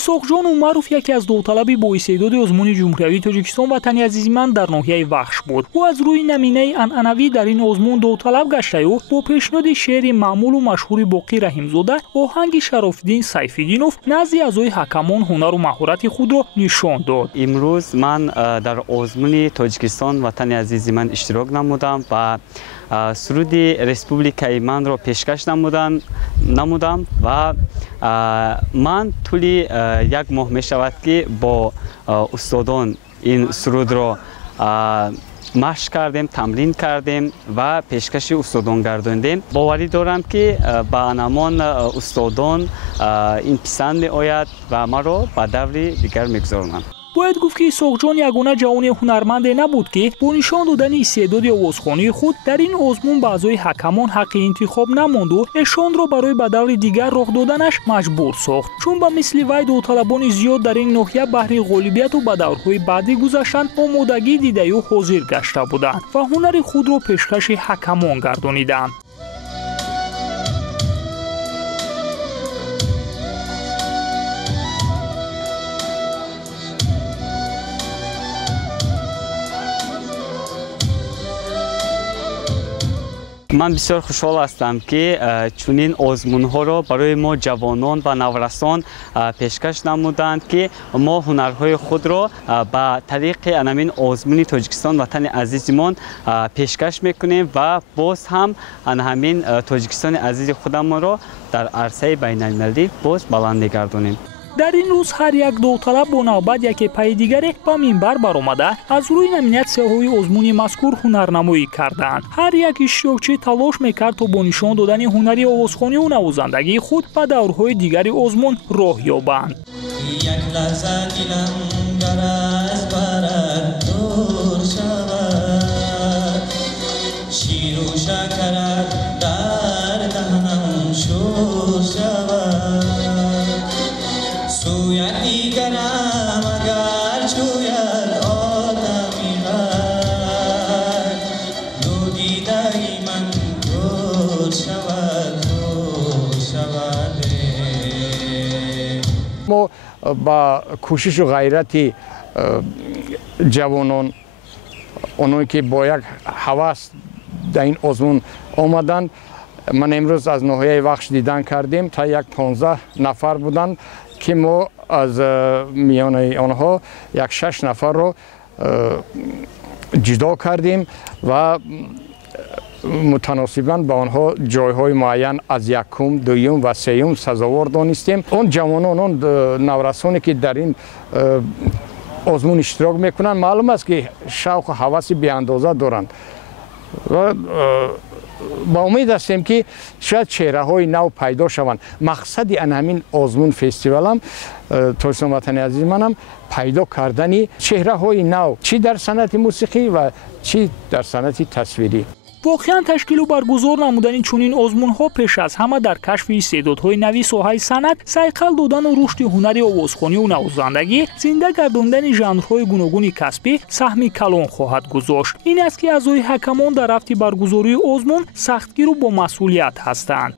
исоқҷон умаров яке аз довталаби боистеъдоди озмуни ҷумҳуриявии тоҷикистон ватани азизи ман дар ноҳияи вахш буд. ӯ аз рӯи наминаи анъанавӣ дар ин озмун довталаб гаштаю бо пешниҳоди шеъри маъмулу машҳури Боқӣ Раҳимзода оҳанги Шарофиддин Сайфиддинов назди аъзои ҳакамон ҳунару маҳорати худро нишон дод. имрӯз ман дар озмуни тоҷикистон ватани азизи ман иштирок намудам ва суруди республикаи манро пешкаш намудам ва ман тӯли як моҳ мешавад ки бо устодон ин сурудро машқ кардем, тамрин кардем ва пешкаши устодон гардондем. боварӣ дорам ки ба анамон устодон ин писанд меояд ва маро ба даври дигар мегузаронанд. бояд гуфт ки исоқҷон ягона ҷавони ҳунарманде набуд ки бо нишон додани истеъдоди овозхонии худ дар ин озмун ба аъзои ҳакамон ҳаққи интихоб намонду эшонро барои ба даври дигар роҳ доданаш маҷбур сохт. чун ба мисли вай довталабони зиёд дар ин ноҳия баҳри ғолибияту ба даврҳои баъдӣ гузаштан омодагӣ дидаю ҳозир гашта буданд ва ҳунари худро пешкаши ҳакамон гардониданд. ман бисёр хушҳол ҳастам ки чунин озмунҳоро барои мо ҷавонон ва наврасон пешкаш намуданд ки мо ҳунарҳои худро ба тариқи анамин озмуни Тоҷикистон ватани азизимон пешкаш мекунем ва боз ҳам ҳамин Тоҷикистони азизи худамонро дар арсаи байналмилалӣ боз баланд мегардонем. дар ин рӯз ҳар як довталаб бо навбат яке пайи дигаре ба минбар баромада аз рӯи номинатсияҳои озмуни мазкур ҳунарнамоӣ кардаанд. ҳар як иштирокчӣ талош мекард то бо нишон додани ҳунари овозхониву навозандагии худ ба даврҳои дигари озмун роҳ ёбанд. ما با کوشش و غیرتی جوانان اونایی که با یک هوس در این آزمون آمدند من امروز از ناحیه وخش دیدن کردیم تا یک 15 نفر بودند که ما از میان آنها یک 6 نفر رو جدا کردیم و متناسباً با آنها جایهای معین از یکم، دوم و سوم سزاوار دانستیم. اون جوانان، اون نورسانی که در این آزمون اشتراک میکنند معلوم است که شوق و هوس بی اندازه دارند و با امید هستیم که شاید چهره های نو پیدا شوند. مقصد همین آزمون فستیوال هم توسن وطن عزیز منم پیدا کردن چهره های نو چی در صنعت موسیقی و چی در صنعت تصویری. воқеан ташкилу баргузор намудани чунин озмунҳо пеш аз ҳама дар кашфи истеъдодҳои нави соҳаи санъат сайқал додану рушди ҳунари овозхониву навозандагӣ зинда гардондани жанрҳои гуногуни касбӣ саҳми калон хоҳад гузошт. ин аст ки аъзои ҳакамон дар рафти баргузории озмун сахтгиру бомасъулият ҳастанд.